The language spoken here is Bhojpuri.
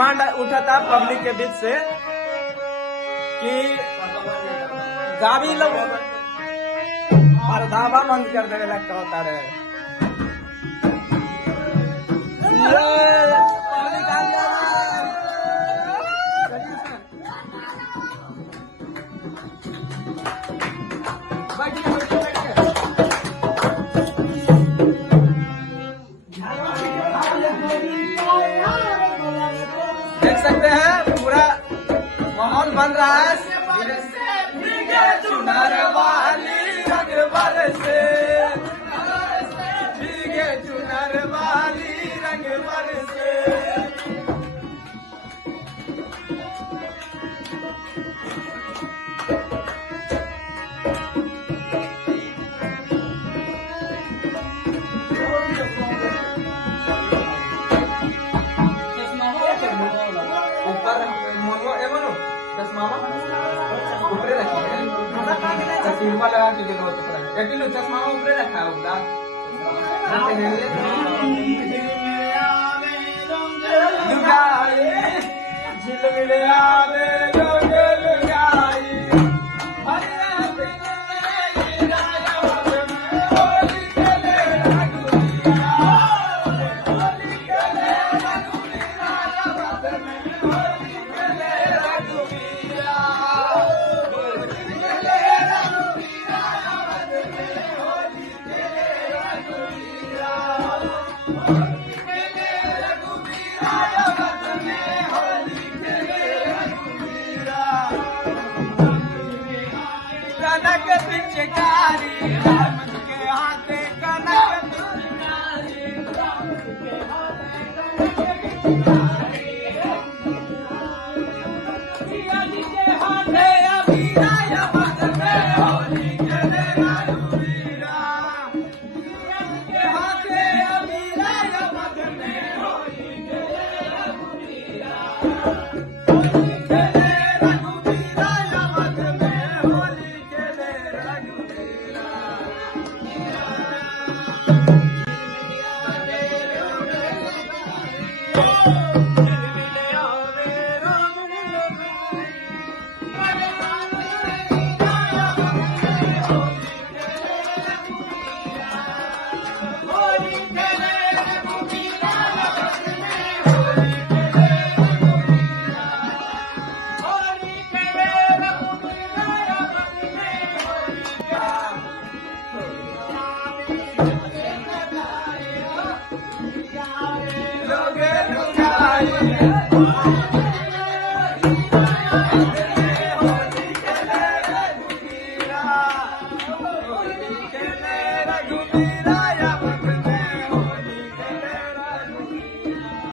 डिमांड उठा था पब्लिक के बीच से कि गावी लोग और ढाबा बंद कर देने लगता होता रहे। देख सकते हैं पूरा माहौल बन रहा है। चुनर वाली रंगवर से भीगे चुनर वाली रंगवर से ऊपर रखिए चश्मा लगा के जरूरत पड़ा है। एक चश्मा ऊपर रखा होगा झिलमिले आवे लोग लुगाई कनक पिचकारी दामन के हाथे कनक पिचकारी हाथे अबीरा यमन में होली खेले रघुवीरा के हाथे अबीरा यमन में होली खेले रघुवीरा लोगे लुगाई